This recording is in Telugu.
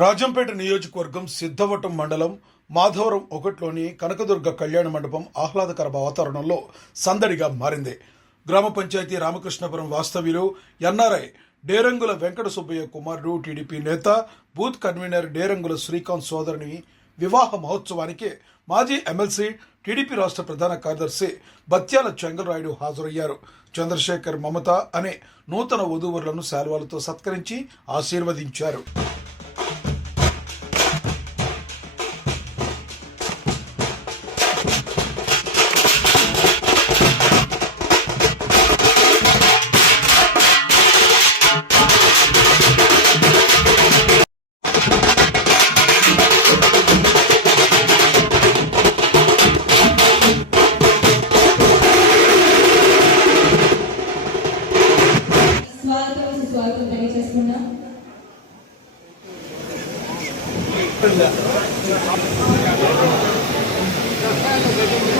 రాజంపేట నియోజకవర్గం సిద్ధవటం మండలం మాధవరం ఒకటిలోని కనకదుర్గ కళ్యాణ మండపం ఆహ్లాదకర వాతావరణంలో సందడిగా మారింది. గ్రామ పంచాయతీ రామకృష్ణపురం వాస్తవ్యులు ఎన్ఆర్ఐ డేరంగుల వెంకట సుబ్బయ్య కుమారుడు టీడీపీ నేత బూత్ కన్వీనర్ డేరంగుల శ్రీకాంత్ సోదరుని వివాహ మహోత్సవానికి మాజీ ఎమ్మెల్సీ టీడీపీ రాష్ట్ర ప్రధాన కార్యదర్శి బత్యాల చెంగలరాయుడు హాజరయ్యారు. చంద్రశేఖర్ మమత అనే నూతన వధూవరులను శాల్వాలతో సత్కరించి ఆశీర్వదించారు. స్వాగతం సుస్వాగతం you.